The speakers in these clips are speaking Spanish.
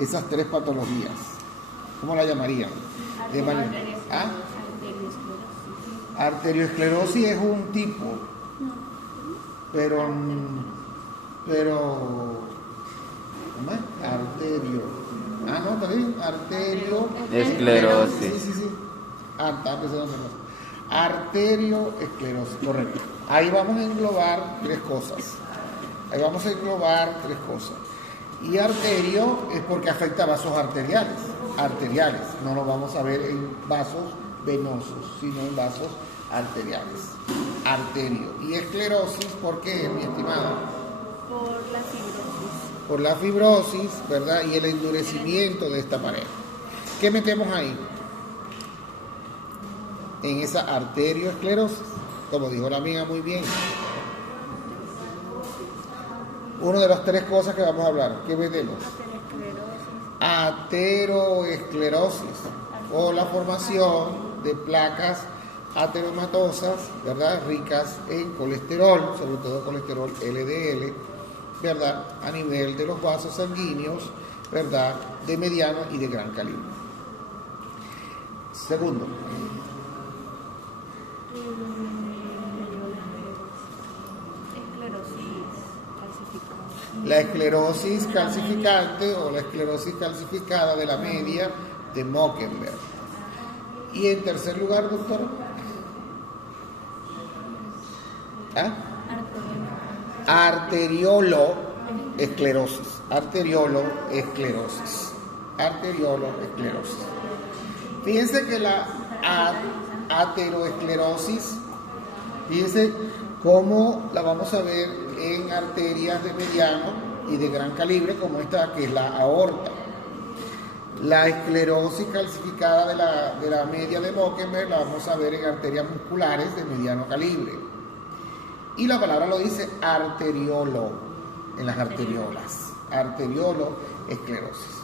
esas tres patologías? ¿Cómo la llamarían? De manera, ¿ah? Arterioesclerosis es un tipo, pero ¿cómo es? No, está bien, esclerosis. Sí. Está empezando a arterioesclerosis, correcto. Ahí vamos a englobar tres cosas. Y arterio es porque afecta a vasos arteriales. No lo vamos a ver en vasos venosos, sino en vasos arteriales. Arterio. Y esclerosis, ¿por qué, mi estimada? Por la fibrosis, ¿verdad? Y el endurecimiento de esta pared. ¿Qué metemos ahí? En esa arterioesclerosis, como dijo la amiga muy bien. Una de las tres cosas que vamos a hablar. ¿Qué metemos? Ateroesclerosis, o la formación de placas ateromatosas, ¿verdad? Ricas en colesterol, sobre todo colesterol LDL, ¿verdad? A nivel de los vasos sanguíneos, ¿verdad? De mediano y de gran calibre. Segundo. La esclerosis calcificante o la esclerosis calcificada de la media de Mockenberg. Y en tercer lugar, doctora. Arterioloesclerosis. Fíjense que la ateroesclerosis, fíjense cómo la vamos a ver en arterias de mediano y de gran calibre, como esta que es la aorta. La esclerosis calcificada de la media de Mockenberg la vamos a ver en arterias musculares de mediano calibre. Y la palabra lo dice arteriolo, en las arteriolas. Arterioloesclerosis.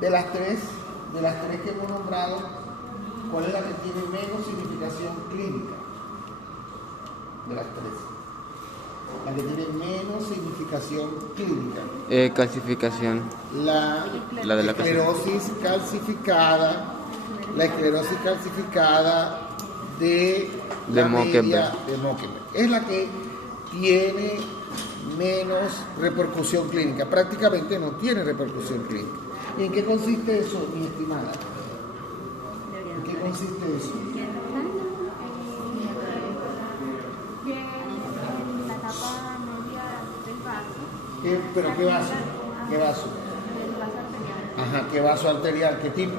De las tres que hemos nombrado, ¿cuál es la que tiene menos significación clínica? De las tres. La que tiene menos significación clínica. Calcificación. La de la esclerosis calcificada. La esclerosis calcificada de Mockenberg. Es la que tiene menos repercusión clínica. Prácticamente no tiene repercusión clínica. ¿Y en qué consiste eso, mi estimada? ¿En qué consiste eso? ¿Pero qué vaso? ¿Qué vaso? Ajá, ¿qué vaso arterial? ¿Qué tipo?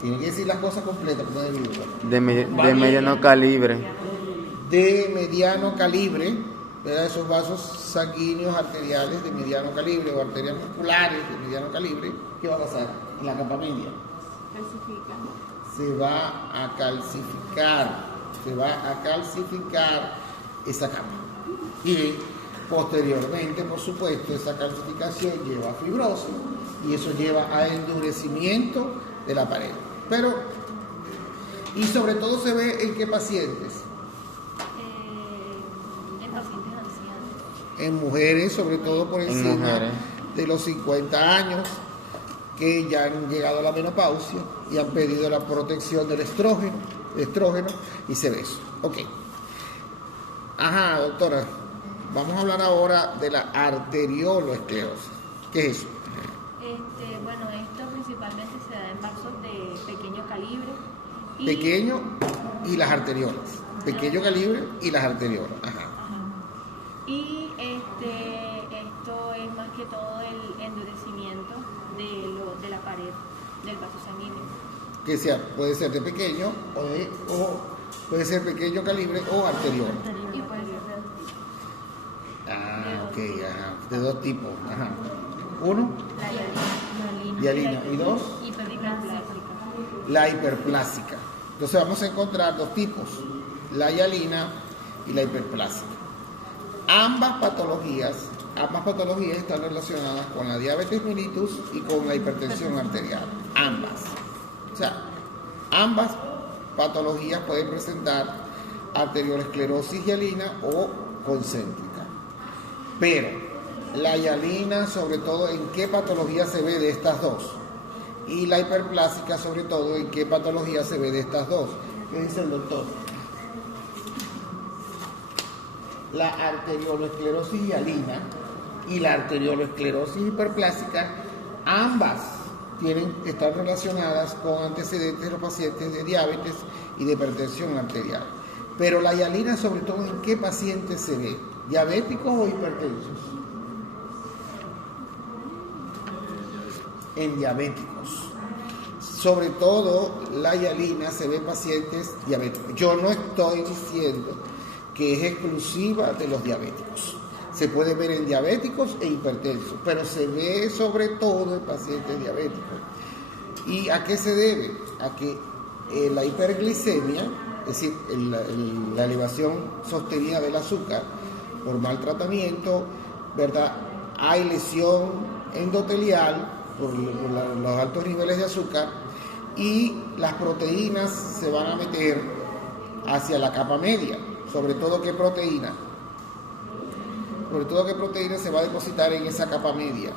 Tiene que decir las cosas completas, no de mediano calibre. De mediano calibre, ¿verdad? Esos vasos sanguíneos arteriales de mediano calibre o arterias musculares de mediano calibre, ¿qué va a pasar en la capa media? Se va a calcificar esa capa. Y posteriormente, por supuesto, esa calcificación lleva a fibrosis y eso lleva a endurecimiento de la pared. Pero, y sobre todo se ve en qué pacientes. En pacientes ancianos. En mujeres, sobre todo por encima de los 50 años, que ya han llegado a la menopausia y han pedido la protección del estrógeno, y se ve eso. Ok. Ajá, doctora. Vamos a hablar ahora de la arterioloesclerosis. ¿Qué es eso? Bueno, esto principalmente se da en vasos de pequeño calibre. Pequeño y las arteriolas. Pequeño calibre y las arteriolas. Ajá. Y esto es más que todo el endurecimiento de la pared del vaso sanguíneo. Que sea, puede ser de pequeño o puede ser pequeño calibre o arteriola. Y puede ser de dos tipos. Ok, ajá. De dos tipos. Ajá. Uno, hialina. Y dos, la hiperplásica. Entonces vamos a encontrar dos tipos, la hialina y la hiperplásica. Ambas patologías están relacionadas con la diabetes mellitus y con la hipertensión arterial. O sea, ambas patologías pueden presentar arteriolesclerosis hialina o concéntrica. Pero la hialina, sobre todo, ¿en qué patología se ve de estas dos? Y la hiperplásica, sobre todo, ¿en qué patología se ve de estas dos? ¿Qué dice el doctor? La arteriolosclerosis hialina y la arteriolosclerosis hiperplásica, ambas están relacionadas con antecedentes de los pacientes de diabetes y de hipertensión arterial. Pero la hialina, sobre todo, ¿en qué pacientes se ve? ¿Diabéticos o hipertensos? En diabéticos. Sobre todo, la hialina se ve en pacientes diabéticos. Yo no estoy diciendo que es exclusiva de los diabéticos. Se puede ver en diabéticos e hipertensos, pero se ve sobre todo en pacientes diabéticos. ¿Y a qué se debe? A que la hiperglicemia, es decir, la elevación sostenida del azúcar por mal tratamiento, ¿verdad? Hay lesión endotelial por los altos niveles de azúcar y las proteínas se van a meter hacia la capa media. Sobre todo, ¿qué proteína? Sobre todo, ¿qué proteína se va a depositar en esa capa media?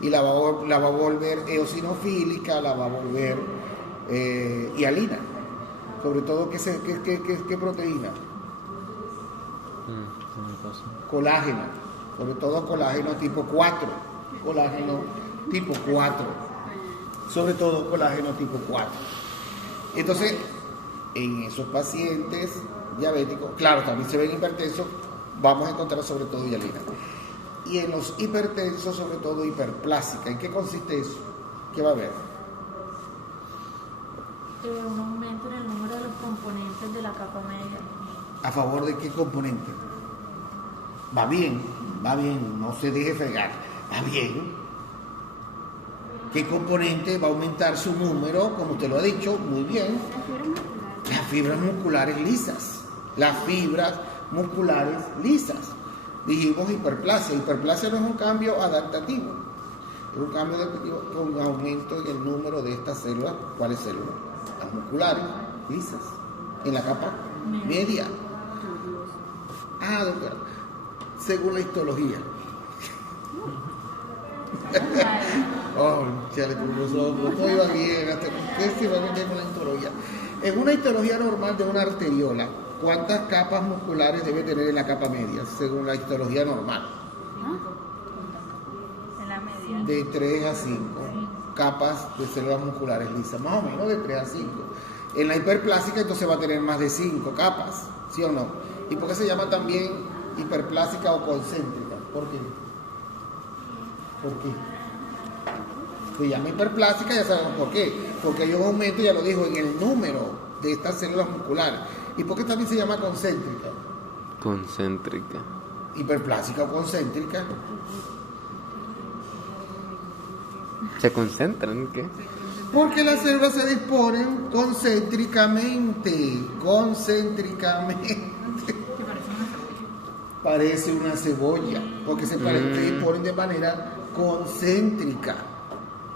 Y la va a volver eosinofílica, la va a volver hialina. Sobre todo, ¿qué proteína? Colágeno. Sobre todo colágeno tipo 4. Colágeno tipo 4. Sobre todo colágeno tipo 4. Entonces, en esos pacientes diabéticos, claro, también se ven hipertensos, vamos a encontrar sobre todo hialina. Y en los hipertensos, sobre todo hiperplásica. ¿En qué consiste eso? ¿Qué va a haber? Un aumento en el número de los componentes de la capa media. ¿A favor de qué componente? Va bien, no se deje fregar, va bien. ¿Qué componente va a aumentar su número? Como usted lo ha dicho, muy bien. Las fibras musculares lisas. Las fibras musculares lisas. Dijimos hiperplasia. Hiperplasia no es un cambio adaptativo, es un cambio adaptativo con un aumento en el número de estas células. ¿Cuáles células? Las musculares lisas, en la capa media. Ah, doctora, según la histología. Oh, chale, no iba bien, hasta que se va a meter con la histología. En una histología normal de una arteriola, ¿cuántas capas musculares debe tener en la capa media, según la histología normal? En la media. De 3 a 5 capas de células musculares lisas, más o menos de 3 a 5. En la hiperplásica entonces va a tener más de 5 capas, ¿sí o no? ¿Y por qué se llama también hiperplásica o concéntrica? ¿Por qué? ¿Por qué? Se llama hiperplásica, ya sabemos por qué. Porque hay un aumento, ya lo dijo, en el número de estas células musculares. ¿Y por qué también se llama concéntrica? Concéntrica. Hiperplásica o concéntrica. ¿Se concentran? ¿Qué? Porque las células se disponen concéntricamente. Concéntricamente. Parece una cebolla. Porque se disponen de manera concéntrica.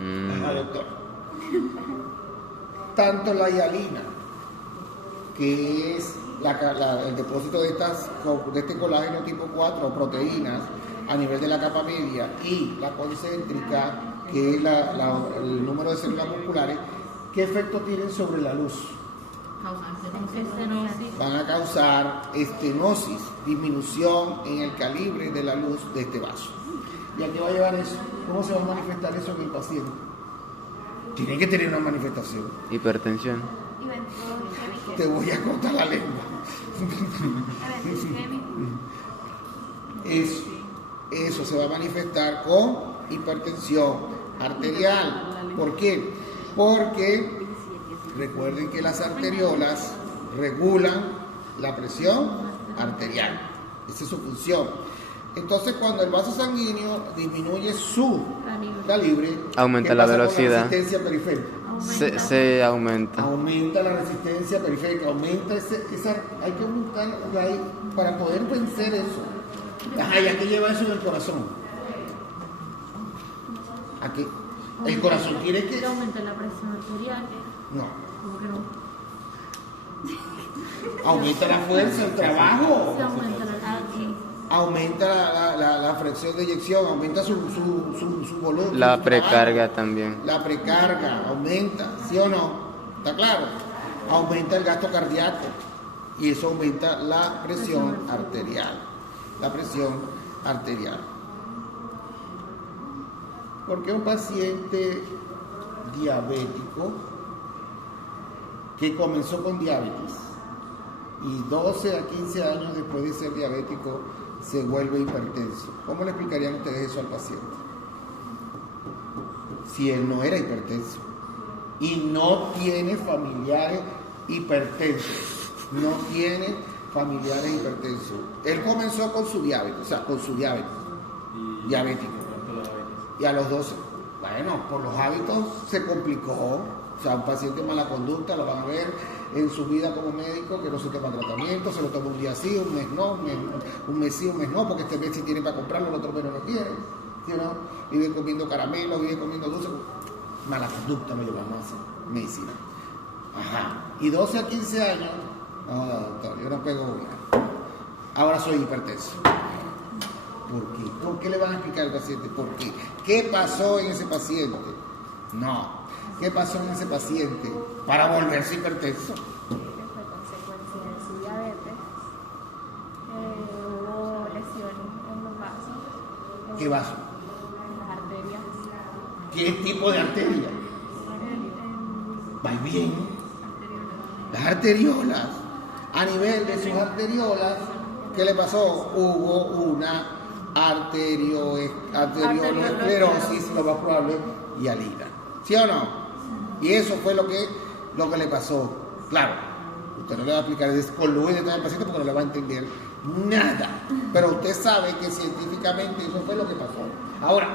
Ajá, doctor. Tanto la hialina, que es el depósito de este colágeno tipo 4 o proteínas a nivel de la capa media, y la concéntrica, que es el número de células musculares, ¿qué efecto tienen sobre la luz? Van a causar estenosis, disminución en el calibre de la luz de este vaso. ¿Y a qué va a llevar eso? ¿Cómo se va a manifestar eso en el paciente? Tiene que tener una manifestación. Hipertensión. Te voy a cortar la lengua. Eso se va a manifestar con hipertensión arterial. ¿Por qué? Porque recuerden que las arteriolas regulan la presión arterial. Esa es su función. Entonces, cuando el vaso sanguíneo disminuye su calibre, aumenta la velocidad. La resistencia periférica. Se aumenta. Aumenta la resistencia periférica, aumenta hay que aumentar para poder vencer eso. Ajá, ¿y a qué lleva eso en el corazón? Aquí. El corazón tiene que... Aumenta la presión arterial. No. ¿Cómo que no? Aumenta la fuerza, el trabajo. Se aumenta la... aumenta la fracción de eyección, aumenta su volumen. La su precarga trabajo. también. La precarga aumenta, ¿sí o no? ¿Está claro? Aumenta el gasto cardíaco y eso aumenta la presión arterial. La presión arterial. Porque un paciente diabético que comenzó con diabetes y 12 a 15 años después de ser diabético se vuelve hipertenso. ¿Cómo le explicarían ustedes eso al paciente? Si él no era hipertenso y no tiene familiares hipertensos, no tiene familiares hipertensos. Él comenzó con su diabetes, o sea, con su diabetes, diabético. Y a los 12, bueno, por los hábitos se complicó. O sea, un paciente de mala conducta lo van a ver en su vida como médico, que no se toma tratamiento, se lo toma un día sí, un mes no, un mes sí, un mes no, porque este mes sí tiene para comprarlo, el otro mes no lo quiere, ¿sí o no? Vive comiendo caramelos, vive comiendo dulces, mala conducta lo llevamos a hacer, medicina. Ajá. Y 12 a 15 años, no, doctor, yo no pego una. Ahora soy hipertenso. ¿Por qué? ¿Por qué le van a explicar al paciente? ¿Por qué? ¿Qué pasó en ese paciente? No. ¿Qué pasó en ese paciente para volverse hipertenso? Que fue consecuencia de su diabetes. Hubo lesiones en los vasos. ¿Qué vaso? En las arterias. ¿Qué tipo de arteria? Va bien. Las arteriolas. A nivel de sus arteriolas, ¿qué le pasó? Hubo una arteriolosclerosis, lo más probable, y alida. ¿Sí o no? Y eso fue lo que le pasó. Claro, usted no le va a explicar con luz de todo el paciente porque no le va a entender nada. Pero usted sabe que científicamente eso fue lo que pasó. Ahora,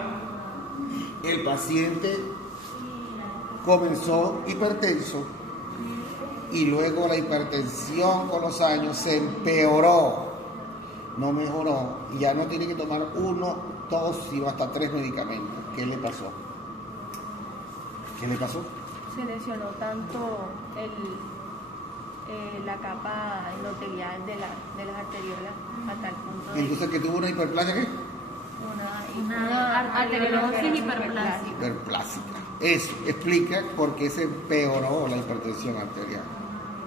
el paciente comenzó hipertenso y luego la hipertensión con los años se empeoró, no mejoró, y ya no tiene que tomar 1, 2, sino hasta 3 medicamentos. ¿Qué le pasó? ¿Qué le pasó? Se lesionó tanto la capa endotelial de las arteriolas hasta el punto de Entonces, ¿que tuvo una hiperplasia qué? Una arteriosis hiperplásica. Hiperplásica. Eso explica por qué se empeoró la hipertensión arterial.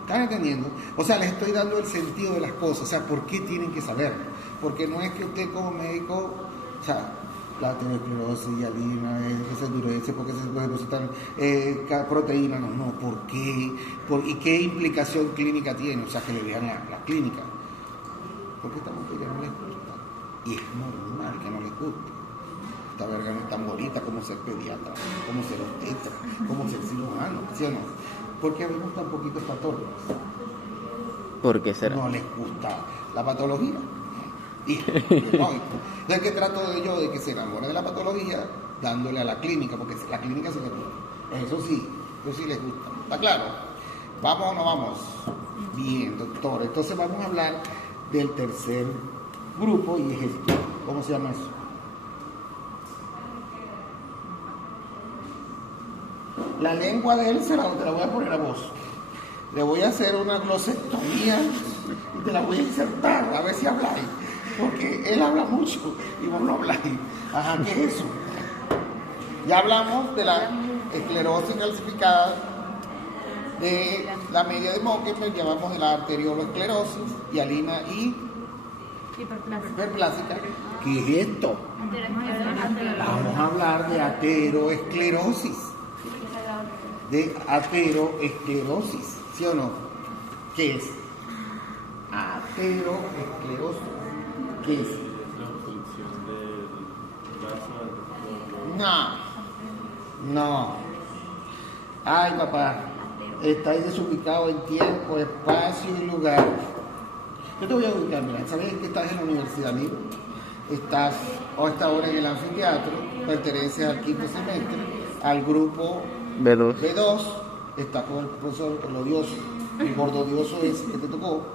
¿Están entendiendo? O sea, les estoy dando el sentido de las cosas. O sea, ¿por qué tienen que saberlo? Porque no es que usted como médico, o sea, la aterosclerosis y alina, que se endurece, porque se puede depositar proteína, no, ¿por qué? ¿Y qué implicación clínica tiene? O sea, que le vean la clínica. Porque esta mujer no les gusta. Y es normal que no les guste. Esta verga no es tan bonita como ser pediatra, como ser obstetra, como ser cirujano, ¿sí o no? Porque vemos tan poquitos patólogos. ¿Por qué será? No les gusta la patología. Y lógico. Entonces, ¿qué trato yo de que se enamore de la patología? Dándole a la clínica, porque la clínica sí les gusta. Eso sí les gusta. ¿Está claro? ¿Vamos o no vamos? Bien, doctor. Entonces vamos a hablar del tercer grupo y es esto. ¿Cómo se llama eso? La lengua de él te la voy a poner a vos. Le voy a hacer una glosectomía y te la voy a insertar, a ver si habláis. Porque él habla mucho y vos no habláis. Ajá, ¿qué es eso? Ya hablamos de la esclerosis calcificada, de la media de Mockenberg, ya hablamos de la arteriolosclerosis, hialina y hiperplásica. ¿Qué es esto? Vamos a hablar de ateroesclerosis. De ateroesclerosis, ¿sí o no? ¿Qué es? Ateroesclerosis. ¿Qué es? No. Ay, papá, estáis desubicados en tiempo, espacio y lugar. Yo te voy a ubicar, mira, sabes que estás en la Universidad Libre, estás a esta hora en el anfiteatro, perteneces al 5º semestre, al grupo B2. B2, está con el profesor el odioso, el gordodioso ese que te tocó,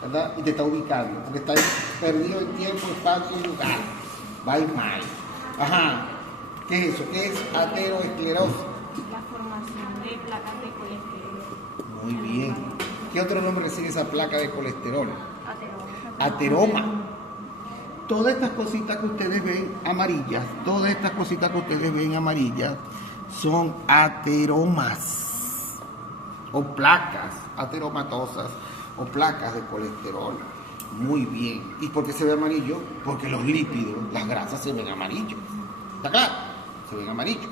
¿verdad? Y te está ubicando, porque está perdido en tiempo, espacio y lugar. Va mal. Ajá. ¿Qué es eso? ¿Qué es ateroesclerosis? La formación de placas de colesterol. Muy bien. ¿Qué otro nombre recibe esa placa de colesterol? Ateroma. Ateroma. todas estas cositas que ustedes ven amarillas, todas estas cositas que ustedes ven amarillas son ateromas o placas ateromatosas o placas de colesterol. Muy bien. ¿Y por qué se ve amarillo? Porque los lípidos, las grasas se ven amarillos. ¿Está claro? Se ven amarillos.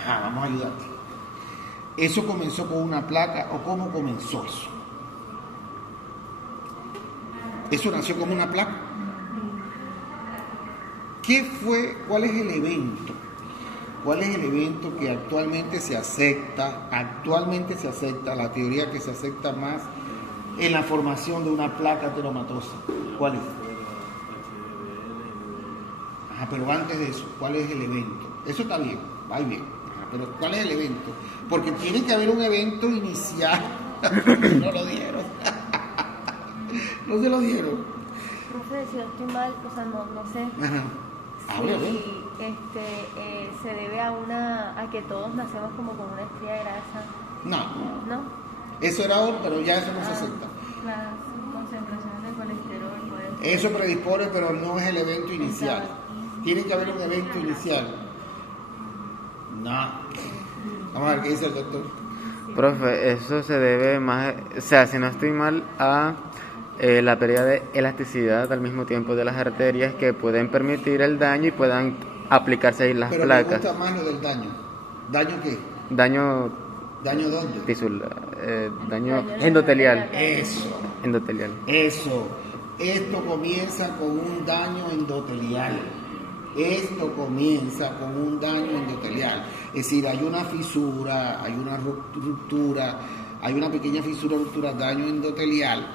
Ajá, vamos a ayudarte. ¿Eso comenzó con una placa o cómo comenzó eso? ¿Eso nació como una placa? ¿Qué fue? ¿Cuál es el evento? ¿Cuál es el evento que actualmente se acepta? Actualmente se acepta, la teoría que se acepta más en la formación de una placa ateromatosa. ¿Cuál es? Ajá, pero antes de eso, ¿cuál es el evento? Eso está bien, va bien. Ajá, pero ¿cuál es el evento? Porque tiene que haber un evento inicial. No lo dieron. No se lo dieron. Profe, si no estoy mal, o sea, no sé. Ajá. Habla, si se debe a que todos nacemos como con una estría de grasa, No, ¿no? eso era otro, pero ya eso no se acepta. Las concentraciones de colesterol pueden ser. Eso predispone, pero no es el evento inicial. Tiene que haber un evento inicial. No. Vamos a ver qué dice el doctor. Profe, eso se debe más, o sea, si no estoy mal, a la pérdida de elasticidad al mismo tiempo de las arterias que pueden permitir el daño y puedan aplicarse ahí las Pero placas. me gusta más lo del daño. ¿Daño qué? Daño ¿Daño dónde? daño endotelial. Eso, Endotelial. eso. Esto comienza con un daño endotelial. Esto comienza con un daño endotelial. Es decir, hay una fisura, hay una ruptura, hay una pequeña fisura, ruptura, daño endotelial,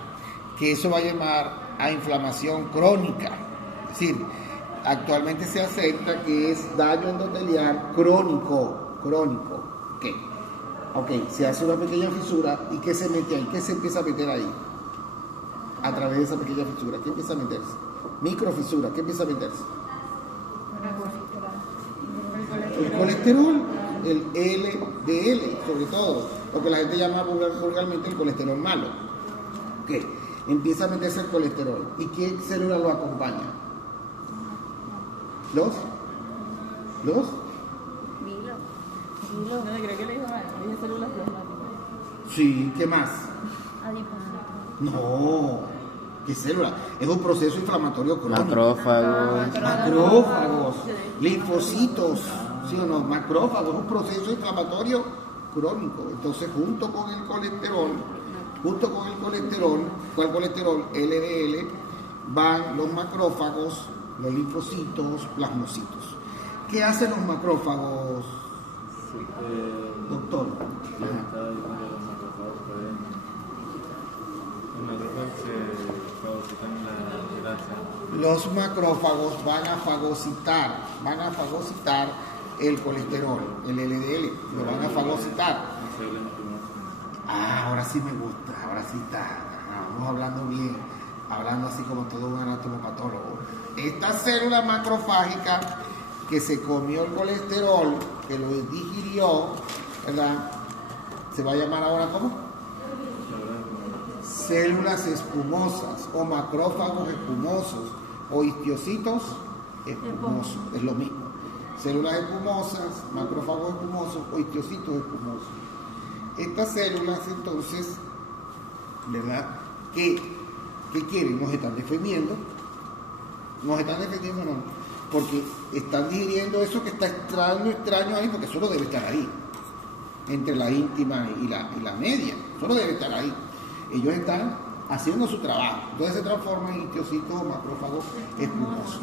que eso va a llamar a inflamación crónica. Es decir, actualmente se acepta que es daño endotelial crónico. ¿Qué? Ok, se hace una pequeña fisura y ¿qué se mete ahí? ¿Qué se empieza a meter ahí? A través de esa pequeña fisura, ¿qué empieza a meterse? Microfisura, ¿qué empieza a meterse? El colesterol, el LDL, sobre todo, lo que la gente llama vulgarmente el colesterol malo. ¿Qué? Empieza a meterse el colesterol. ¿Y qué célula lo acompaña? ¿Los? No, creo que le dijo mal, dije células plasmáticas. Sí, ¿qué más? Adipocitos. No, ¿qué célula? Es un proceso inflamatorio crónico. Macrófagos. Macrófagos, linfocitos, ¿sí o no? Macrófagos, es un proceso inflamatorio crónico. Entonces, junto con el colesterol, ¿cuál colesterol? LDL, van los macrófagos, los linfocitos, plasmocitos. ¿Qué hacen los macrófagos, doctor? Los macrófagos van a fagocitar el colesterol, el LDL, lo van a fagocitar. Ahora sí me gusta, ahora sí está, vamos hablando bien, hablando así como todo un anatomopatólogo. Esta célula macrofágica que se comió el colesterol, que lo digirió, ¿verdad? Se va a llamar ahora ¿cómo? Células espumosas o macrófagos espumosos o histiocitos espumosos, es lo mismo. Células espumosas, macrófagos espumosos o histiocitos espumosos. Estas células entonces, ¿verdad? ¿Qué quieren? Nos están defendiendo. Nos están defendiendo, no, porque están digiriendo eso que está extraño ahí, porque eso no debe estar ahí, entre la íntima y la media, eso no debe estar ahí. Ellos están haciendo su trabajo, entonces se transforman en histiocitos o macrófagos espumosos.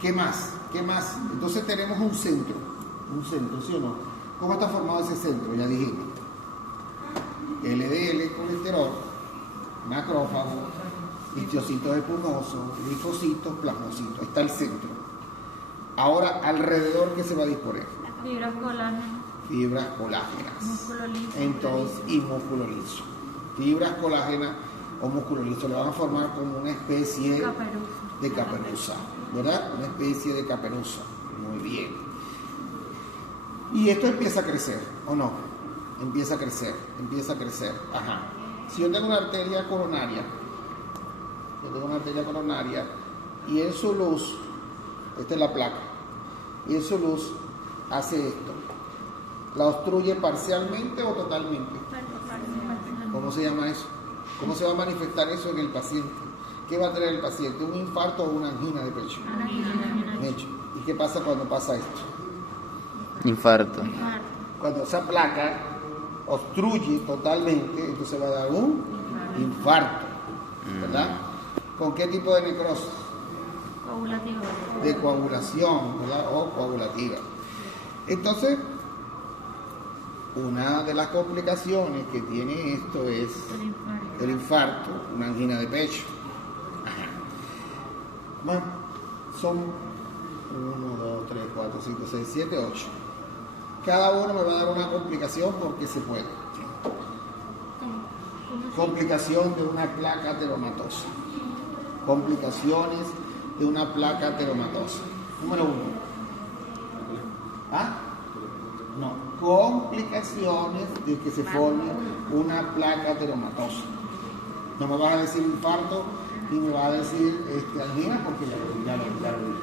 ¿Qué más? Entonces tenemos un centro, ¿sí o no? ¿Cómo está formado ese centro? Ya dijimos. LDL, colesterol, macrófagos, histiocitos espumosos, linfocitos, plasmocitos. Ahí está el centro. Ahora, alrededor, ¿qué se va a disponer? Fibras colágenas. Fibras colágenas. Músculo liso. Entonces, y músculo liso. Fibras colágenas o músculo liso le van a formar como una especie de caperuza, ¿verdad? Una especie de caperuza. Muy bien. Y esto empieza a crecer, ¿o no? Empieza a crecer. Ajá. Si yo tengo una arteria coronaria, y en su luz, esta es la placa, y en su luz hace esto. ¿La obstruye parcialmente o totalmente? ¿Cómo se llama eso? ¿Cómo se va a manifestar eso en el paciente? ¿Qué va a tener el paciente? ¿Un infarto o una angina de pecho? Pecho. ¿Y qué pasa cuando pasa esto? Infarto. Cuando esa placa obstruye totalmente, entonces va a dar un infarto, ¿verdad? ¿Con qué tipo de necrosis? Coagulativa. De coagulación, ¿verdad? O coagulativa. Entonces, una de las complicaciones que tiene esto es el infarto, una angina de pecho. Ajá. Bueno, son 1, 2, 3, 4, 5, 6, 7, 8. Cada uno me va a dar una complicación porque se puede. Complicación de una placa ateromatosa. Complicaciones de una placa ateromatosa. Número 1. ¿Ah? No. Complicaciones de que se forme una placa ateromatosa. No me vas a decir infarto ni me vas a decir angina porque ya lo vi.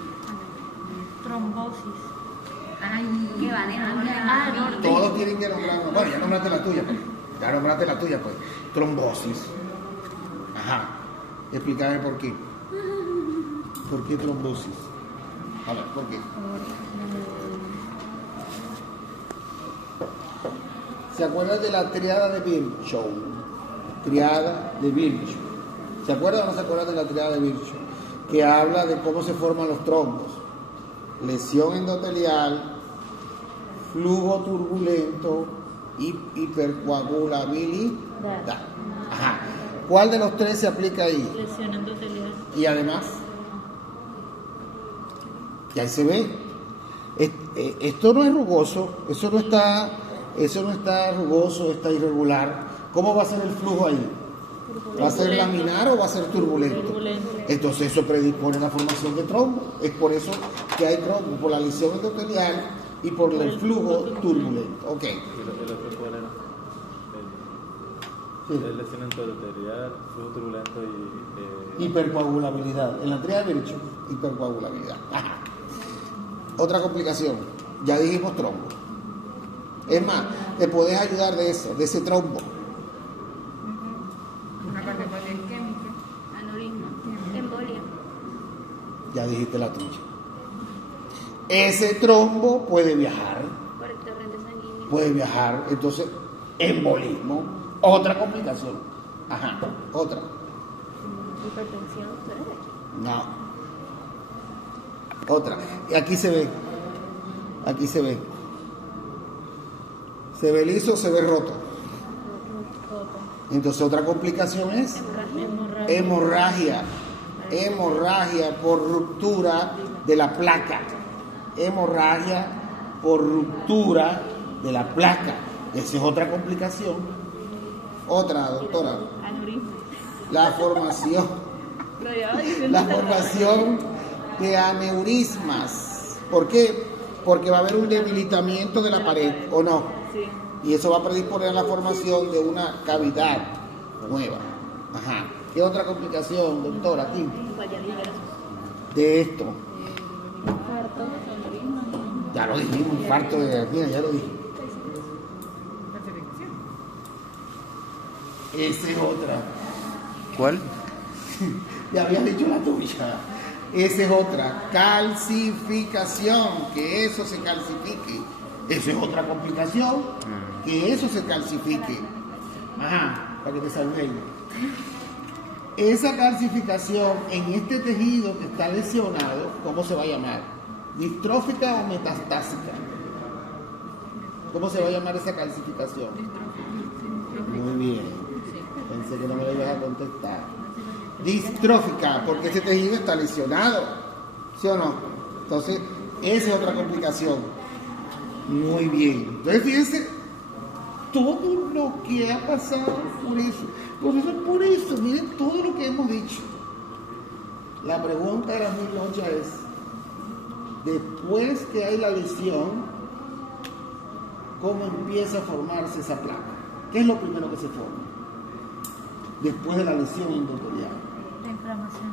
Trombosis. Ay, qué van, Todos tienen que nombrar. Bueno, ya nombraste la tuya, pues. Ya nombraste la tuya, pues. Trombosis. Ajá. Explícame por qué. ¿Por qué trombosis? A ver, ¿por qué? ¿Se acuerdan de la triada de Virchow? Triada de Virchow. ¿Se acuerdan o no se acuerdan de la triada de Virchow? Que habla de cómo se forman los trombos. Lesión endotelial, flujo turbulento y hipercoagulabilidad. Ajá. ¿Cuál de los tres se aplica ahí? Lesión endotelial. Y además, y ahí se ve. Esto no es rugoso, eso no está rugoso, está irregular. ¿Cómo va a ser el flujo ahí? ¿Va a ser laminar o va a ser turbulento? Turbulento. Entonces eso predispone la formación de trombo. Es por eso que hay trombo, por la lesión endotelial y por el flujo turbulento. Ok. ¿Y el otro cuál era? El lesión endotelial, flujo turbulento y... Hipercoagulabilidad. En la triada de Virchow, hipercoagulabilidad. Ajá. Otra complicación. Ya dijimos trombo. Es más, te puedes ayudar de eso, de ese trombo. Una cardiopatía isquémica, aneurisma, embolia. Ya dijiste la tuya. Ese trombo puede viajar. Por el torrente sanguíneo. Puede viajar. Entonces, embolismo. Otra complicación. Ajá. Otra. Hipertensión, ¿tú eres de aquí? No. Otra. Y aquí se ve. Aquí se ve. Se ve liso, se ve roto. Entonces otra complicación es hemorragia. Hemorragia por ruptura de la placa. Hemorragia por ruptura de la placa. Esa es otra complicación. Otra, doctora. Aneurisma. La formación. Lo llevaba diciendo La hace rato. formación de aneurismas. ¿Por qué? Porque va a haber un debilitamiento de la pared, ¿o no? Sí. Y eso va a predisponer a la formación de una cavidad nueva. Ajá. ¿Qué otra complicación, doctora, aquí? De esto? Infarto, aneurisma. Ya lo dijimos, infarto de angina, ya lo dije. Esa es otra. ¿Cuál? Ya habías dicho la tuya. Esa es otra. Calcificación. Que eso se calcifique. Esa es otra complicación. Que eso se calcifique. Ajá, para que te salve. Esa calcificación en este tejido que está lesionado, ¿cómo se va a llamar? ¿Distrófica o metastásica? ¿Cómo se va a llamar esa calcificación? Muy bien. Pensé que no me lo ibas a contestar. Distrófica, porque ese tejido está lesionado. ¿Sí o no? Entonces, esa es otra complicación. Muy bien. Entonces, fíjense, todo lo que ha pasado por eso. Profesor, por eso, miren todo lo que hemos dicho. La pregunta de la Locha es, después que hay la lesión, ¿cómo empieza a formarse esa placa? ¿Qué es lo primero que se forma? Después de la lesión endotelial. La inflamación.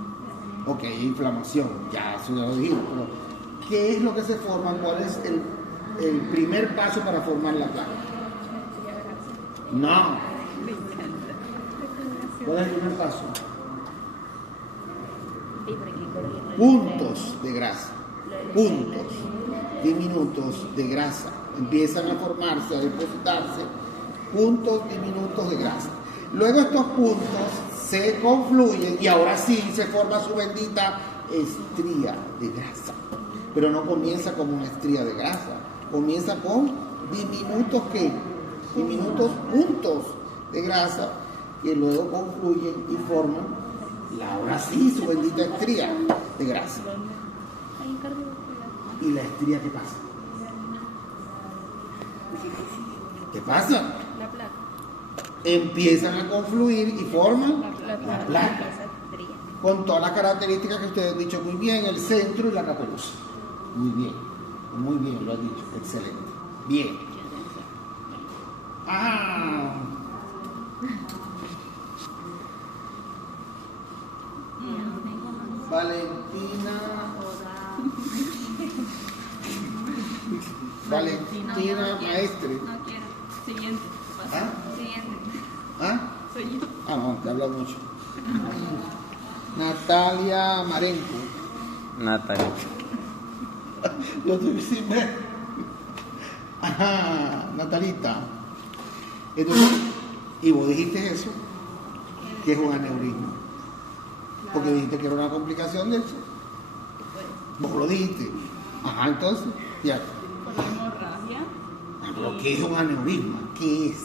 Ok, inflamación, ya eso ya lo dijimos, pero ¿qué es lo que se forma? ¿Cuál es el primer paso para formar la placa? No. ¿Cuál es el primer paso? Puntos de grasa, puntos diminutos de grasa. Empiezan a formarse, a depositarse puntos diminutos de grasa. Luego estos puntos se confluyen y ahora sí se forma su bendita estría de grasa. Pero no comienza como una estría de grasa, comienza con diminutos ¿qué? Diminutos puntos de grasa que luego confluyen y forman ahora sí su bendita estría de grasa. ¿Y la estría qué pasa? ¿Qué pasa? La placa. Empiezan a confluir y forman la placa. Estría. Con todas las características que ustedes han dicho muy bien, el centro y la caperuza. Muy bien, lo has dicho, excelente. Bien. Ah. Valentina Maestre. No quiero. Siguiente. ¿Ah? Siguiente. ¿Ah? Soy yo. Ah, no, te hablas mucho. Natalia Marenco. Natalia. Yo estoy sin ver. Ajá, Natalita. Entonces, y vos dijiste eso, que es un aneurisma. Porque dijiste que era una complicación de eso. Vos lo dijiste. Ajá, entonces, ya. Por la hemorragia, Ah, pero ¿qué es un aneurisma? ¿Qué es?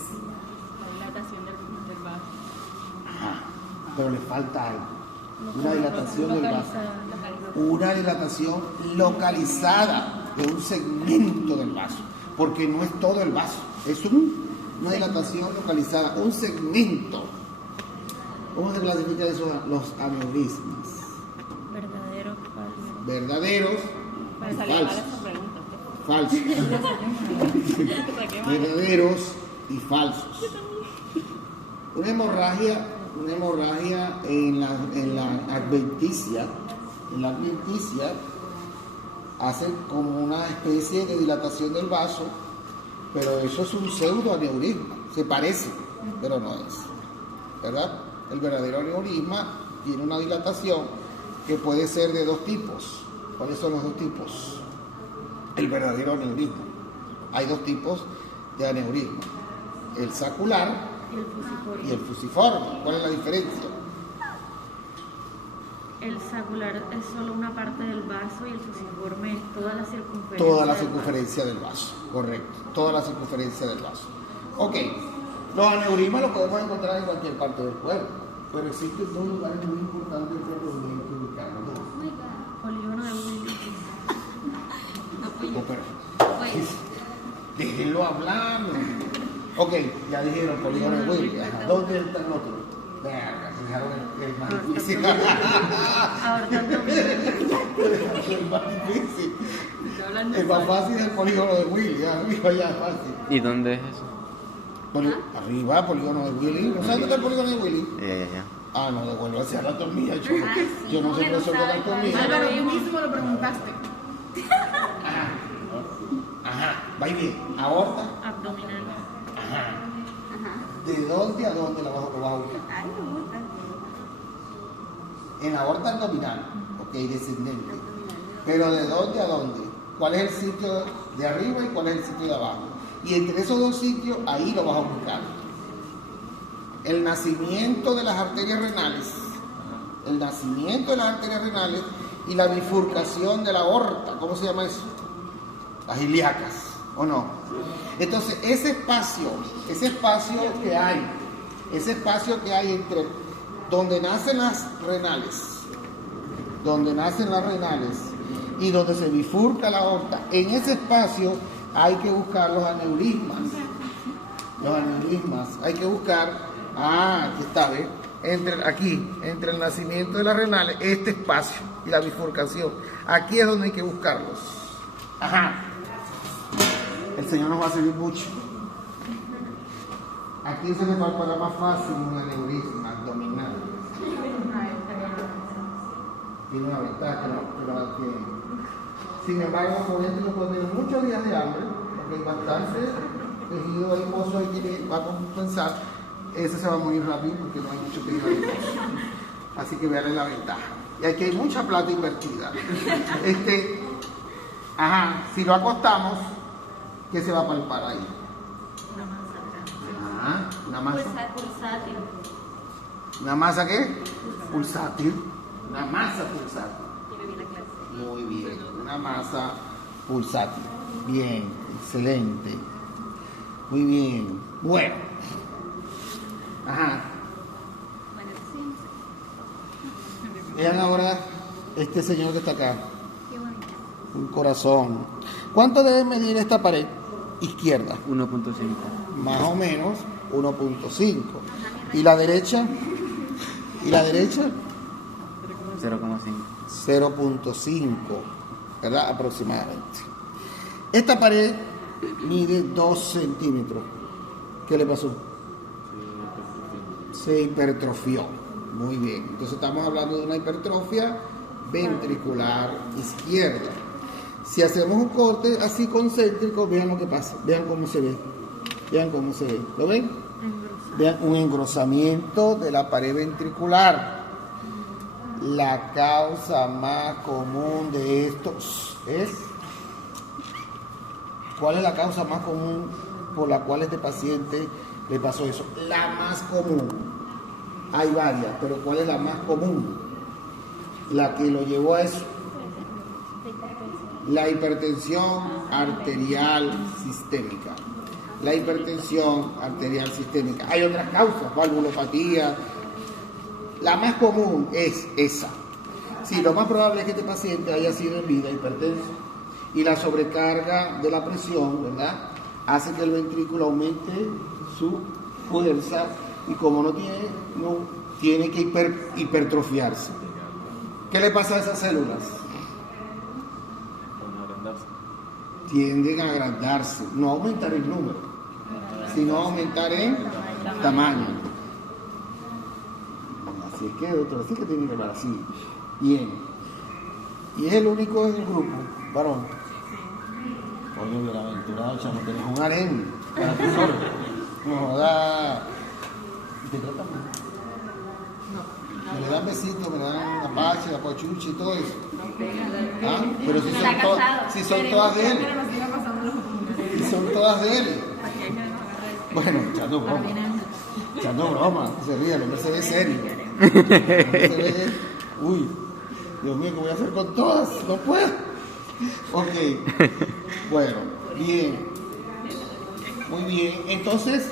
la dilatación del vaso. Ajá, pero le falta algo. Una dilatación del vaso. Una dilatación localizada de un segmento del vaso. Porque no es todo el vaso, es una dilatación localizada, un segmento. ¿Cómo se clasifican esos los aneurismas? Verdadero, falso. Verdaderos Me y salió mal falsos. esa pregunta. Falsos. Saqué mal. Verdaderos y falsos. Una hemorragia en la adventicia, hace como una especie de dilatación del vaso, pero eso es un pseudoaneurisma, se parece, pero no es, ¿verdad? El verdadero aneurisma tiene una dilatación que puede ser de dos tipos. ¿Cuáles son los dos tipos? El verdadero aneurisma. Hay dos tipos de aneurisma, el sacular Y el fusiforme. y el fusiforme. ¿Cuál es la diferencia? El sacular es solo una parte del vaso y el fusiforme es toda la circunferencia. Toda la del circunferencia del vaso, correcto. Toda la circunferencia del vaso. Ok, los aneurismas los podemos encontrar en cualquier parte del cuerpo, pero existen dos lugares muy importantes que tenemos que ubicarlos. vaso. Polígono de Willis. Oh, pero, déjenlo hablar. Ok, ya dijeron polígono de Willis. Ajá. ¿Dónde está el otro? Verga, se dejaron el más difícil. Ahorita El más difícil. El más fácil es el polígono de Willis. Arriba ya es fácil. ¿Y dónde es eso? Arriba, polígono de Willis. ¿No sabes dónde está el polígono de Willis? Ya. Ah, no, devuélvase a la tornilla, yo no sé profesor de la tornilla. Álvaro, tú mismo lo preguntaste. Ajá, va y bien. Aorta, abdominal. ajá. ¿De dónde a dónde lo vas a ubicar? Ay, me gusta. En la aorta abdominal, ok, descendente. Pero ¿de dónde a dónde? ¿Cuál es el sitio de arriba y cuál es el sitio de abajo? Y entre esos dos sitios, ahí lo vas a ubicar. El nacimiento de las arterias renales, y la bifurcación de la aorta, ¿cómo se llama eso? Las ilíacas, ¿o no? Entonces, ese espacio que hay entre donde nacen las renales, y donde se bifurca la aorta, en ese espacio hay que buscar los aneurismas. Hay que buscar, aquí está, ¿ves? Entre el nacimiento de las renales, este espacio y la bifurcación. Aquí es donde hay que buscarlos. Ajá. El Señor nos va a servir mucho. Aquí se nos va para más fácil un aneurisma abdominal. tiene una ventaja sin embargo, con esto no puede tener muchos días de hambre, porque hay bastante tejido adiposo ahí que va a compensar. Ese se va a morir rápido porque no hay mucho tejido adiposo. Así que vean la ventaja. Y aquí hay mucha plata invertida. Si lo acostamos, ¿qué se va a palpar ahí? Una masa. Pulsátil. ¿Una masa qué? Pulsátil. Una masa pulsátil. Muy bien, una masa pulsátil. Bien, excelente. Muy bien. Bueno. Vean ahora este señor que está acá. Un corazón. ¿Cuánto debe medir esta pared izquierda? 1.5. Más o menos 1.5. ¿Y la derecha? ¿Y la derecha? 0,5. 0.5, ¿verdad? Aproximadamente. Esta pared mide 2 centímetros. ¿Qué le pasó? Se hipertrofió. Muy bien. Entonces estamos hablando de una hipertrofia ventricular izquierda. Si hacemos un corte así concéntrico, vean lo que pasa. Vean cómo se ve. Vean cómo se ve. ¿Lo ven? Vean un engrosamiento de la pared ventricular. La causa más común de esto es... ¿Cuál es la causa más común por la cual este paciente le pasó eso? La más común. Hay varias, pero ¿cuál es la más común? La que lo llevó a eso. La hipertensión arterial sistémica. La hipertensión arterial sistémica. Hay otras causas, valvulopatía. La más común es esa. Sí, lo más probable es que este paciente haya sido en vida hipertenso. Y la sobrecarga de la presión, ¿verdad?, hace que el ventrículo aumente su fuerza y como no tiene que hipertrofiarse. ¿Qué le pasa a esas células? Tienden a agrandarse, no aumentar el número, sino aumentar el tamaño. Así es que, doctor, así que tiene que ver así. Bien. Y es el único en el grupo, varón. Oye, bienaventurado, chamo, tenés un harén para tu sol. No da. ¿Te tratan bien? Me le dan besitos, me le dan apache, apachuchi y todo eso. ¿Ah? Pero si son todas de él. Si son todas de él. Bueno, echando broma. Echando broma. Se ríe, el hombre se ve serio. Uy, Dios mío, ¿qué voy a hacer con todas? No puedo. Ok. Bueno, bien. Muy bien. Entonces,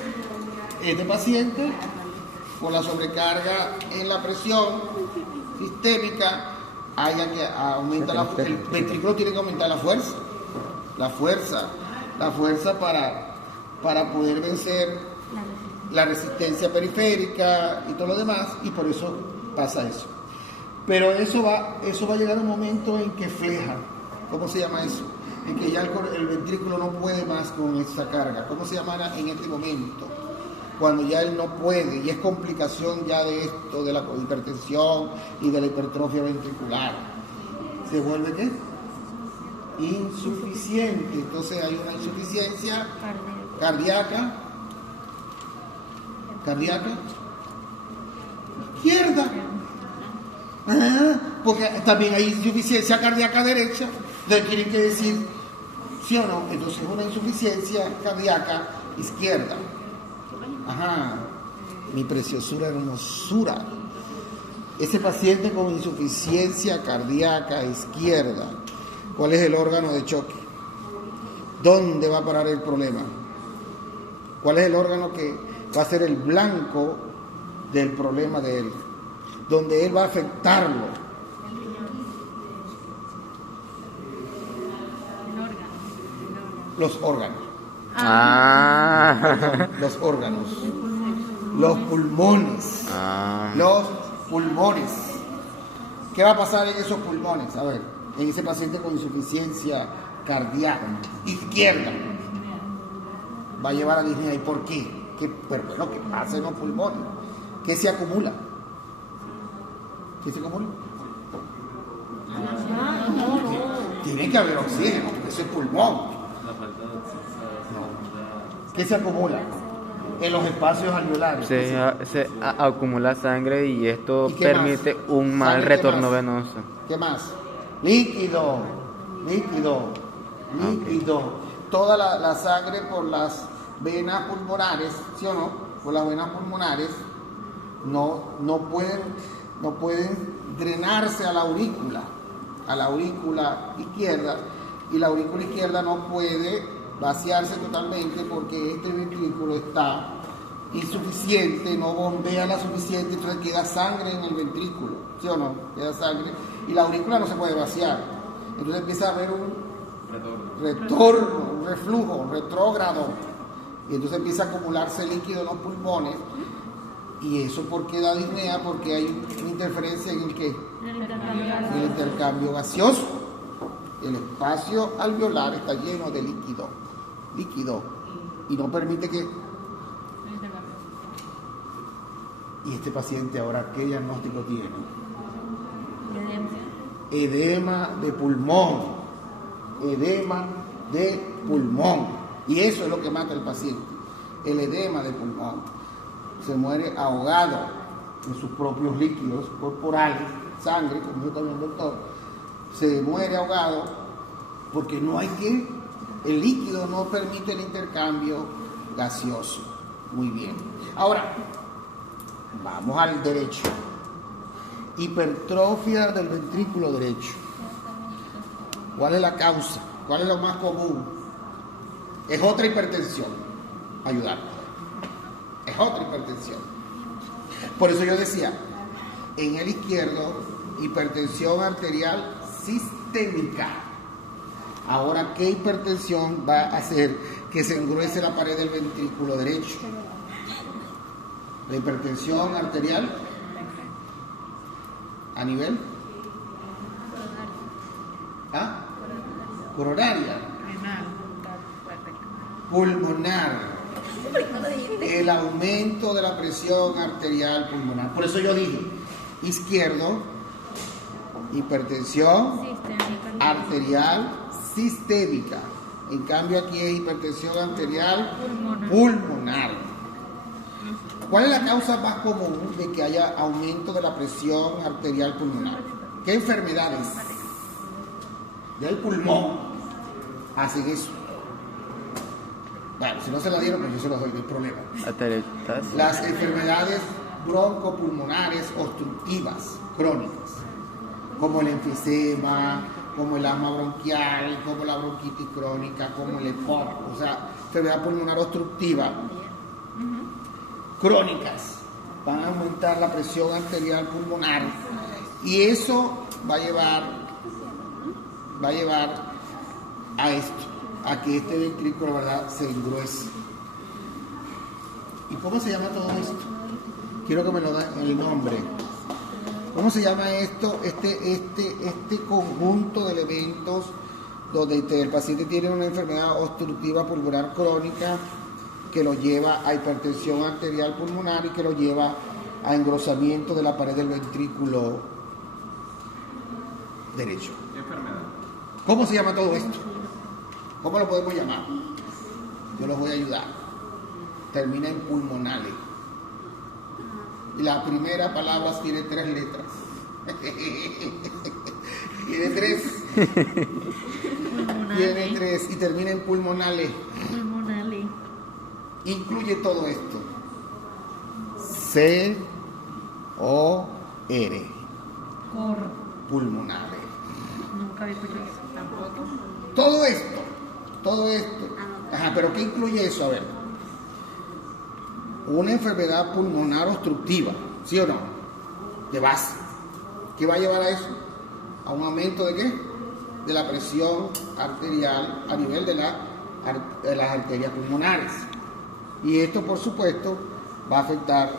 este paciente, por la sobrecarga en la presión sistémica, el ventrículo tiene que aumentar la fuerza para poder vencer la resistencia periférica y todo lo demás, y por eso pasa eso. Pero eso va a llegar a un momento en que fleja. ¿Cómo se llama eso? En que ya el ventrículo no puede más con esa carga. ¿Cómo se llamará en este momento? Cuando ya él no puede, y es complicación ya de esto, de la hipertensión y de la hipertrofia ventricular. ¿Se vuelve qué? Insuficiente. Entonces hay una insuficiencia cardíaca. Izquierda. Porque también hay insuficiencia cardíaca derecha. Entonces tienen que decir sí o no. Entonces una insuficiencia cardíaca izquierda. Mi preciosura, hermosura. Ese paciente con insuficiencia cardíaca izquierda, ¿cuál es el órgano de choque? ¿Dónde va a parar el problema? ¿Cuál es el órgano que va a ser el blanco del problema de él? Donde él va a afectarlo. Los órganos. Los órganos. Los pulmones. Los pulmones. ¿Qué va a pasar en esos pulmones? A ver, en ese paciente con insuficiencia cardíaca izquierda. Va a llevar a disnea. ¿Y por qué? Pero bueno, ¿qué pasa en los pulmones? ¿Qué se acumula? ¿Qué se acumula? Tiene que haber oxígeno, porque ese es pulmón. La falta de oxígeno. ¿Qué se acumula? En los espacios alveolares. Se acumula sangre y esto ¿Y qué permite más? un mal ¿Sangre, qué retorno más? venoso. ¿Qué más? Líquido, líquido, líquido. Toda la sangre por las venas pulmonares, ¿sí o no? Por las venas pulmonares no pueden drenarse a la aurícula izquierda, y la aurícula izquierda no puede vaciarse totalmente porque este ventrículo está insuficiente, no bombea la suficiente, entonces queda sangre en el ventrículo, ¿sí o no? Queda sangre y la aurícula no se puede vaciar, entonces empieza a haber un retorno, un reflujo, un retrógrado, y entonces empieza a acumularse líquido en los pulmones. ¿Y eso por qué da disnea? Porque hay una interferencia en el ¿qué? En el intercambio gaseoso. El espacio alveolar está lleno de líquido, y no permite que... ¿Y este paciente ahora qué diagnóstico tiene? Edema de pulmón, edema de pulmón, y eso es lo que mata al paciente, el edema de pulmón. Se muere ahogado en sus propios líquidos corporales, sangre, como dijo también el doctor, se muere ahogado porque el líquido no permite el intercambio gaseoso. Muy bien. Ahora, vamos al derecho. Hipertrofia del ventrículo derecho. ¿Cuál es la causa? ¿Cuál es lo más común? Es otra hipertensión. Ayudarnos. Es otra hipertensión. Por eso yo decía, en el izquierdo, hipertensión arterial sistémica. Ahora, ¿qué hipertensión va a hacer que se engruese la pared del ventrículo derecho? La hipertensión arterial a nivel coronaria, pulmonar. El aumento de la presión arterial pulmonar. Por eso yo dije, izquierdo, hipertensión arterial sistémica. En cambio aquí es hipertensión arterial pulmonar. ¿Cuál es la causa más común de que haya aumento de la presión arterial pulmonar? ¿Qué enfermedades del pulmón hacen eso? Bueno, si no se la dieron, pues yo se los doy, no hay problema. Las enfermedades broncopulmonares obstructivas crónicas, como el enfisema, como el asma bronquial, como la bronquitis crónica, como el EPOC, o sea, enfermedad pulmonar obstructiva crónicas, van a aumentar la presión arterial pulmonar, y eso va a llevar a esto, a que este ventrículo, ¿verdad?, se engruese. ¿Y cómo se llama todo esto? Quiero que me lo den el nombre. ¿Cómo se llama esto? Este conjunto de elementos donde el paciente tiene una enfermedad obstructiva pulmonar crónica que lo lleva a hipertensión arterial pulmonar y que lo lleva a engrosamiento de la pared del ventrículo derecho. ¿Qué enfermedad? ¿Cómo se llama todo esto? ¿Cómo lo podemos llamar? Yo los voy a ayudar. Termina en pulmonales. Y la primera palabra tiene 3 letras. Tiene 3. Tiene 3 y termina en pulmonales. Incluye todo esto. C-O-R. Pulmonales. Nunca había escuchado eso. Tampoco. Todo esto. Ajá, pero ¿qué incluye eso? A ver. Una enfermedad pulmonar obstructiva, ¿sí o no? De base. ¿Qué va a llevar a eso? A un aumento de ¿qué? De la presión arterial a nivel de las arterias pulmonares. Y esto, por supuesto, va a afectar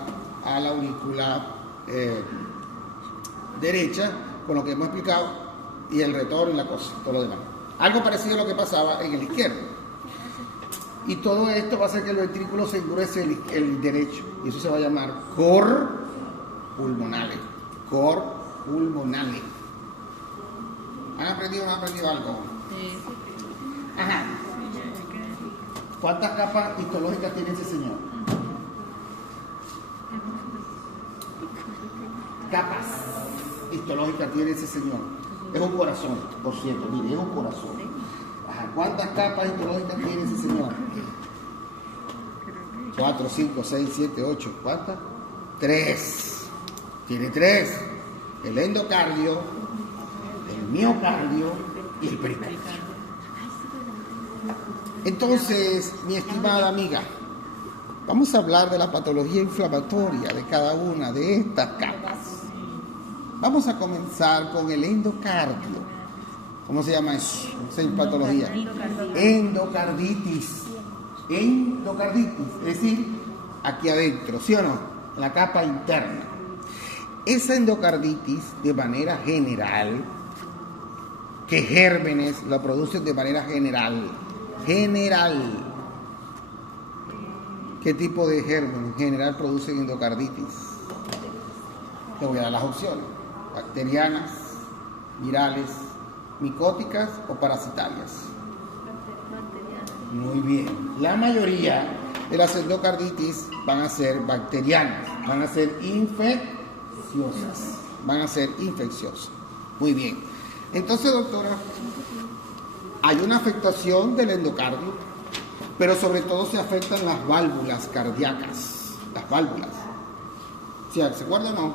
a la aurícula derecha, con lo que hemos explicado, y el retorno y la cosa, todo lo demás. Algo parecido a lo que pasaba en el izquierdo. Y todo esto va a hacer que el ventrículo se engruese el derecho. Y eso se va a llamar cor pulmonale. Cor pulmonale. ¿Han aprendido o no han aprendido algo? Ajá. ¿Cuántas capas histológicas tiene ese señor? Capas histológicas tiene ese señor. Es un corazón, por cierto, mire, es un corazón. Ajá. ¿Cuántas capas histológicas tiene ese señor? 4, 5, 6, 7, 8. ¿Cuántas? 3. Tiene 3. El endocardio, el miocardio y el pericardio. Entonces, mi estimada amiga, vamos a hablar de la patología inflamatoria de cada una de estas capas. Vamos a comenzar con el endocardio. ¿Cómo se llama eso? Esa patología. Endocarditis. Endocarditis, es decir, aquí adentro, ¿sí o no? En la capa interna. Esa endocarditis, de manera general, que gérmenes la producen de manera general. ¿Qué tipo de gérmenes en general producen endocarditis? Te voy a dar las opciones: bacterianas, virales, micóticas o parasitarias. Muy bien. La mayoría de las endocarditis van a ser bacterianas, van a ser infecciosas. Muy bien. Entonces, doctora, hay una afectación del endocardio, pero sobre todo se afectan las válvulas cardíacas. Las válvulas. ¿Se acuerdan o no?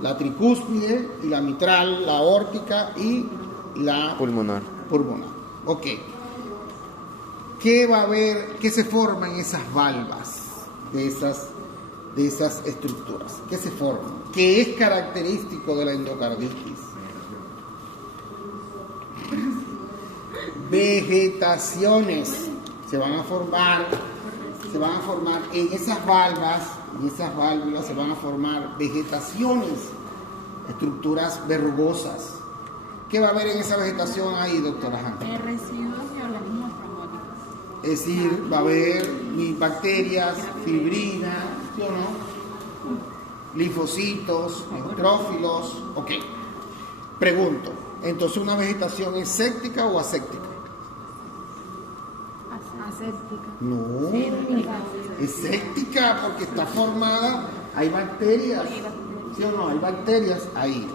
La tricúspide y la mitral, la aórtica y la Pulmonar. Ok. ¿Qué va a haber? ¿Qué se forma en esas valvas de esas estructuras? ¿Qué se forma? ¿Qué es característico de la endocarditis? Vegetaciones se van a formar en esas valvas, en esas válvulas se van a formar vegetaciones, estructuras verrugosas. ¿Qué va a haber en esa vegetación ahí, doctora Hanna? Residuos y organismos traumáticos. Es decir, va a haber bacterias, fibrina, ¿sí o no? Linfocitos, neutrófilos. Ok. Pregunto, entonces, ¿una vegetación es séptica o aséptica? Aséptica. No, es séptica porque está formada, hay bacterias, ¿sí o no? Hay bacterias ahí.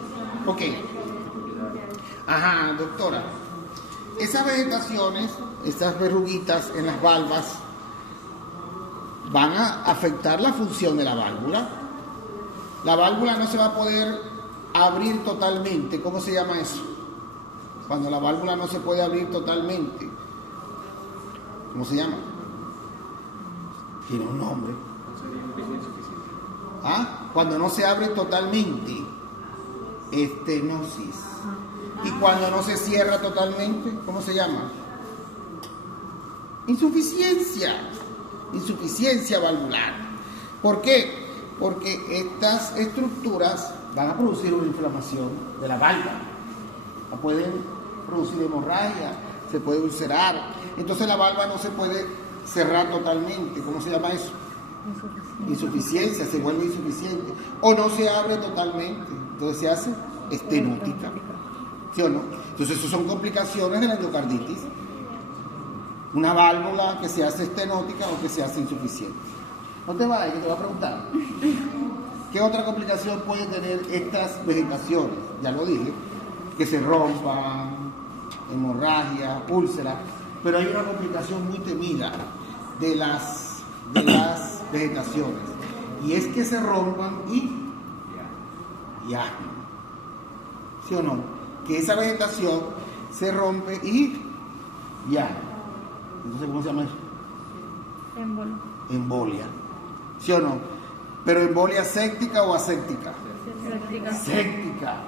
Ok. Ajá, doctora. Esas vegetaciones, esas verruguitas en las valvas, van a afectar la función de la válvula. La válvula no se va a poder abrir totalmente. ¿Cómo se llama eso? Cuando la válvula no se puede abrir totalmente. ¿Cómo se llama? Tiene un nombre. ¿Ah? Cuando no se abre totalmente. Estenosis. Y cuando no se cierra totalmente, ¿cómo se llama? Insuficiencia valvular. ¿Por qué? Porque estas estructuras van a producir una inflamación de la válvula. Pueden producir hemorragia, se puede ulcerar. Entonces la válvula no se puede cerrar totalmente. ¿Cómo se llama eso? Insuficiencia, se vuelve insuficiente. O no se abre totalmente. Entonces se hace estenótica. ¿Sí o no? Entonces, eso son complicaciones de la endocarditis. Una válvula que se hace estenótica o que se hace insuficiente. No te vayas, que te voy a preguntar. ¿Qué otra complicación pueden tener estas vegetaciones? Ya lo dije, que se rompan, hemorragia, úlceras. Pero hay una complicación muy temida de las vegetaciones. Y es que se rompan y asmen. ¿Sí o no? Que esa vegetación se rompe y ya. Entonces, ¿cómo se llama eso? Embolia. ¿Sí o no? Pero embolia séptica o aséptica. Séptica.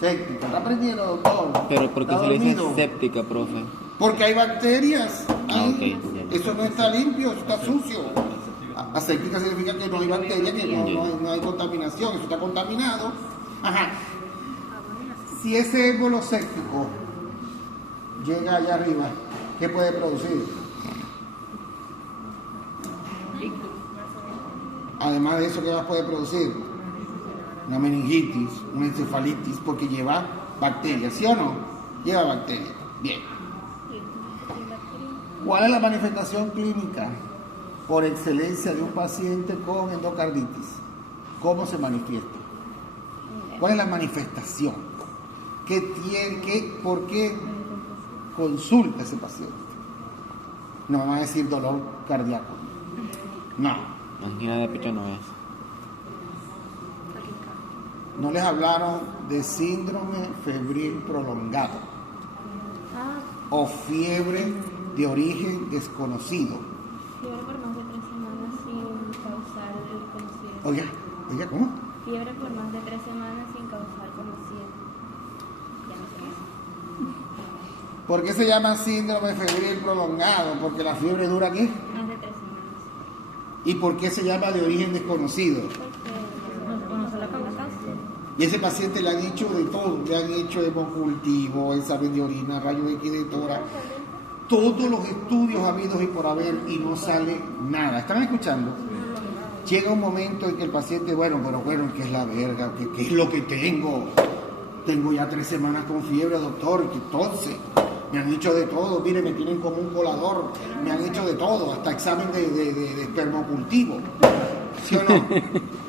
¿Está aprendiendo, doctor? Pero ¿por qué ¿Está se le dice dormido? séptica, profe? Porque hay bacterias. Ahí. Ok. Eso no está limpio, eso está sucio. Aséptica significa que no hay bacterias, que no hay contaminación, eso está contaminado. Ajá. Si ese émbolo séptico llega allá arriba, ¿qué puede producir? Además de eso, ¿qué más puede producir? Una meningitis, una encefalitis, porque lleva bacterias, ¿sí o no? Lleva bacteria. Bien. ¿Cuál es la manifestación clínica por excelencia de un paciente con endocarditis? ¿Cómo se manifiesta? ¿Cuál es la manifestación? ¿Por qué consulta ese paciente? No me va a decir dolor cardíaco. No. Angina de pecho no es. No les hablaron de síndrome febril prolongado o fiebre de origen desconocido. Fiebre por más de 3 semanas sin causar conocido. Oiga, ¿cómo? Fiebre por más de 3 semanas sin causar conocido. Ya no sé qué. ¿Por qué se llama síndrome febril prolongado? Porque la fiebre dura aquí. Más de 3 semanas. ¿Y por qué se llama de origen desconocido? Porque no se conoce la causa. Y ese paciente le han hecho de todo, le han hecho hemocultivo, examen de orina, rayos X de tórax, todos los estudios habidos y por haber y no sale nada. ¿Están escuchando? Llega un momento en que el paciente, bueno, ¿qué es la verga? ¿Qué es lo que tengo? Tengo ya 3 semanas con fiebre, doctor, entonces me han hecho de todo, mire, me tienen como un colador, me han hecho de todo, hasta examen de espermocultivo. ¿Sí o no?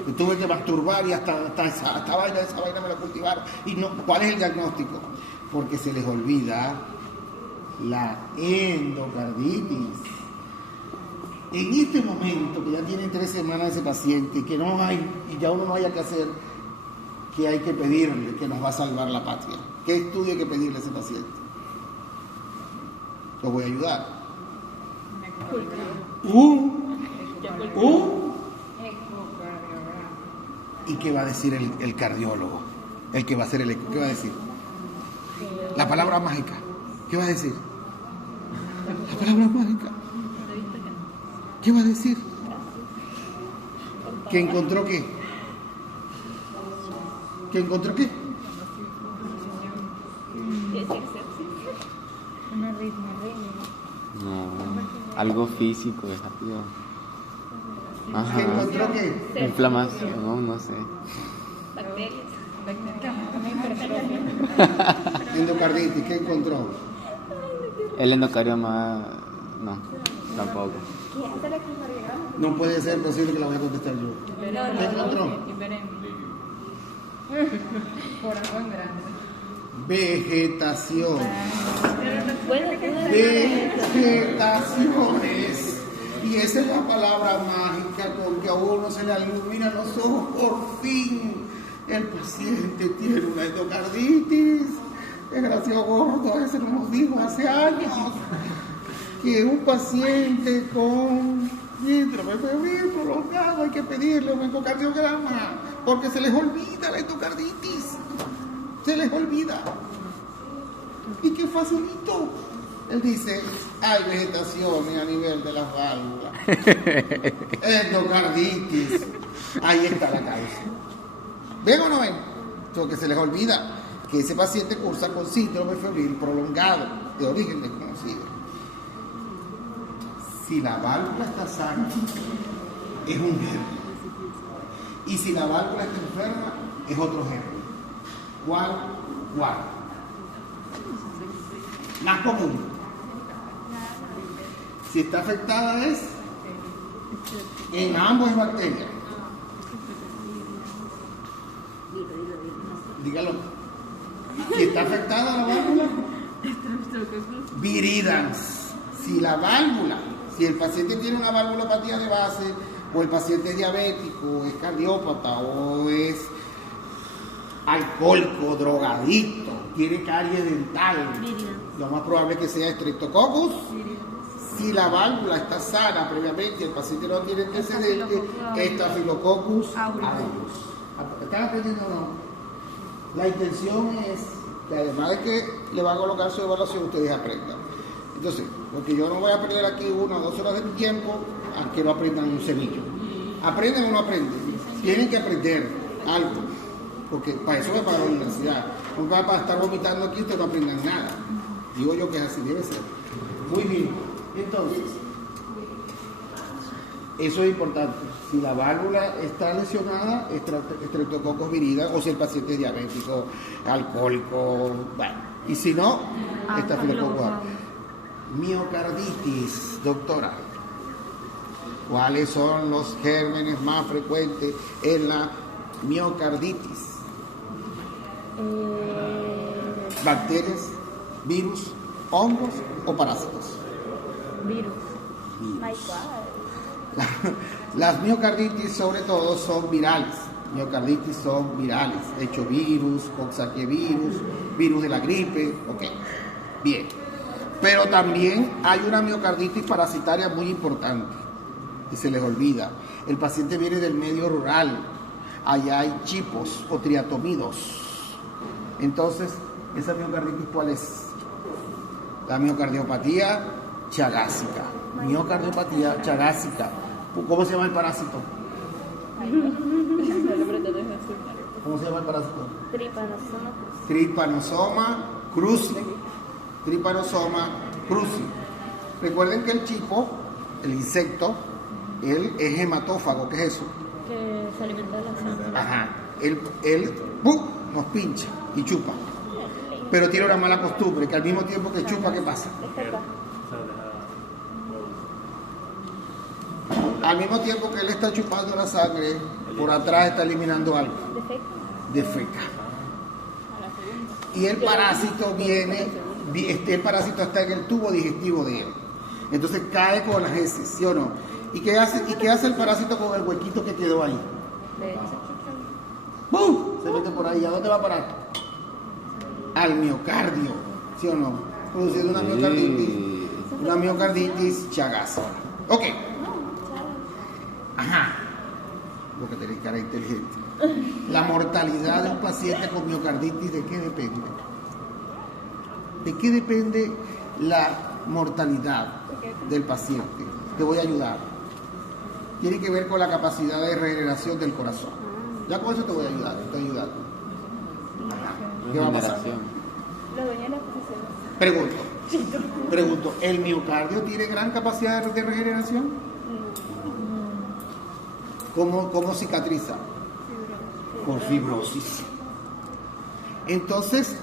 Me tuve que masturbar y hasta esa vaina me la cultivaron. Y no, ¿cuál es el diagnóstico? Porque se les olvida la endocarditis. En este momento, que ya tienen 3 semanas ese paciente, que no hay, y ya uno no haya que hacer, que hay que pedirle, que nos va a salvar la patria. ¿Qué estudio hay que pedirle a ese paciente? Lo voy a ayudar. ¿Y qué va a decir el cardiólogo? El que va a hacer el eco. ¿Qué va a decir? La palabra mágica. ¿Qué va a decir? La palabra mágica. ¿Qué va a decir? ¿Que encontró qué? ¿Que encontró qué? Una arritmia. No, algo físico, es rápido. Ajá. ¿Que encontró qué? Inflamación, no sé. Bacterias. Endocarditis, ¿qué encontró? El endocarioma, no, tampoco. ¿Qué hace la electrocardiograma? No puede ser posible que la voy a contestar yo. ¿Qué encontró? Corazón grande. Vegetación. Bueno, Vegetaciones. Y esa es la palabra mágica con que a uno se le iluminan los ojos. Por fin, el paciente tiene una endocarditis. Desgraciado gordo, ese nos dijo hace años que un paciente con síndrome febril prolongado hay que pedirle un endocardiograma porque se les olvida la endocarditis. Se les olvida. Y qué facilito. Él dice, hay vegetaciones a nivel de las válvulas. Endocarditis. Ahí está la causa. ¿Ven o no ven? Porque se les olvida que ese paciente cursa con síndrome febril prolongado de origen desconocido. Si la válvula está sana, es un germen. Y si la válvula está enferma, es otro germen. ¿Cuál? Más común. Si está afectada es en ambos es bacteria. Dígalo. Si está afectada la válvula, viridans. Si el paciente tiene una valvulopatía de base, o el paciente es diabético, o es cardiópata, o es alcohólico, drogadicto, tiene caries dental, lo más probable es que sea Streptococcus. Si la válvula está sana previamente, el paciente no tiene antecedentes, Staphylococcus aureus. ¿Están aprendiendo o no? La intención es que además de que le va a colocar su evaluación, ustedes aprendan. Entonces, porque yo no voy a perder aquí 1 o 2 horas de mi tiempo a que no aprendan un semillo. ¿Aprenden o no aprenden? Tienen que aprender algo, porque para eso es para la universidad. No va para estar vomitando aquí, ustedes no aprendan nada. Digo yo que es así, debe ser. Muy bien. Entonces, eso es importante. Si la válvula está lesionada, Streptococcus viridans, o si el paciente es diabético, alcohólico, bueno. Y si no, estafilococo Staphylococcus aureus. Miocarditis, doctora. ¿Cuáles son los gérmenes más frecuentes en la miocarditis? ¿Bacterias, virus, hongos o parásitos? Virus. My God. Las miocarditis sobre todo son virales. Miocarditis son virales. Hechovirus, coxsackievirus, virus de la gripe. Ok, bien. Pero también hay una miocarditis parasitaria muy importante y se les olvida. El paciente viene del medio rural. Allá hay chipos o triatomidos. Entonces, ¿esa miocarditis cuál es? La miocardiopatía chagásica. Miocardiopatía chagásica. ¿Cómo se llama el parásito? ¿Cómo se llama el parásito? Trypanosoma cruzi. Trypanosoma cruzi. Recuerden que el chipo, el insecto, él es hematófago. ¿Qué es eso? Que se alimenta de la sangre. Ajá. Él ¡pum!, nos pincha y chupa. Pero tiene una mala costumbre, que al mismo tiempo que chupa, ¿qué pasa? O sea, deja huevos. Al mismo tiempo que él está chupando la sangre, por atrás está eliminando algo. Defeca. Y el parásito el parásito está en el tubo digestivo de él. Entonces cae con las heces, ¿sí o no? ¿Y qué hace el parásito con el huequito que quedó ahí? ¡Bum! Se mete por ahí. ¿A dónde va a parar? Al miocardio, ¿sí o no? Produciendo una miocarditis chagásica. Ok. Ajá. Porque tenés cara inteligente. La mortalidad de un paciente con miocarditis, ¿de qué depende? ¿De qué depende la mortalidad del paciente? Te voy a ayudar. Tiene que ver con la capacidad de regeneración del corazón. Ya con eso te voy a ayudar, te estoy ayudando. ¿Qué va a pasar? Pregunto, ¿el miocardio tiene gran capacidad de regeneración? ¿Cómo cicatriza? Por fibrosis. Entonces,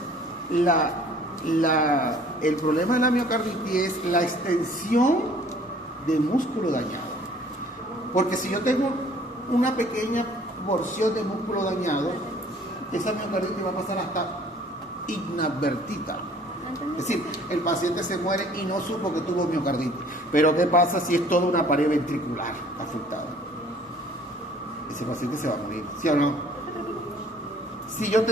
el problema de la miocarditis es la extensión de músculo dañado. Porque si yo tengo una pequeña porción de músculo dañado, esa miocarditis va a pasar hasta inadvertida. Es decir, el paciente se muere y no supo que tuvo miocarditis. Pero ¿qué pasa si es toda una pared ventricular afectada? Ese paciente se va a morir, ¿sí o no? Si yo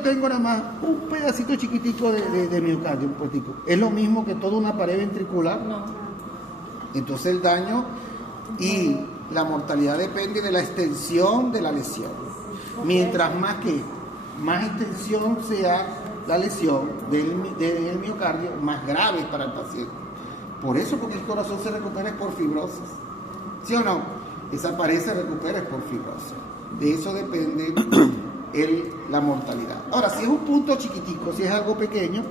tengo nada más un pedacito chiquitico de miocardio, un poquitico, ¿es lo mismo que toda una pared ventricular? No. Entonces el daño y la mortalidad depende de la extensión de la lesión. Mientras más extensión sea la lesión del miocardio, más grave es para el paciente. Por eso, porque el corazón se recupera es por fibrosis. ¿Sí o no? Esa pared se recupera es por fibrosis. De eso depende la mortalidad. Ahora, si es un punto chiquitico, si es algo pequeño,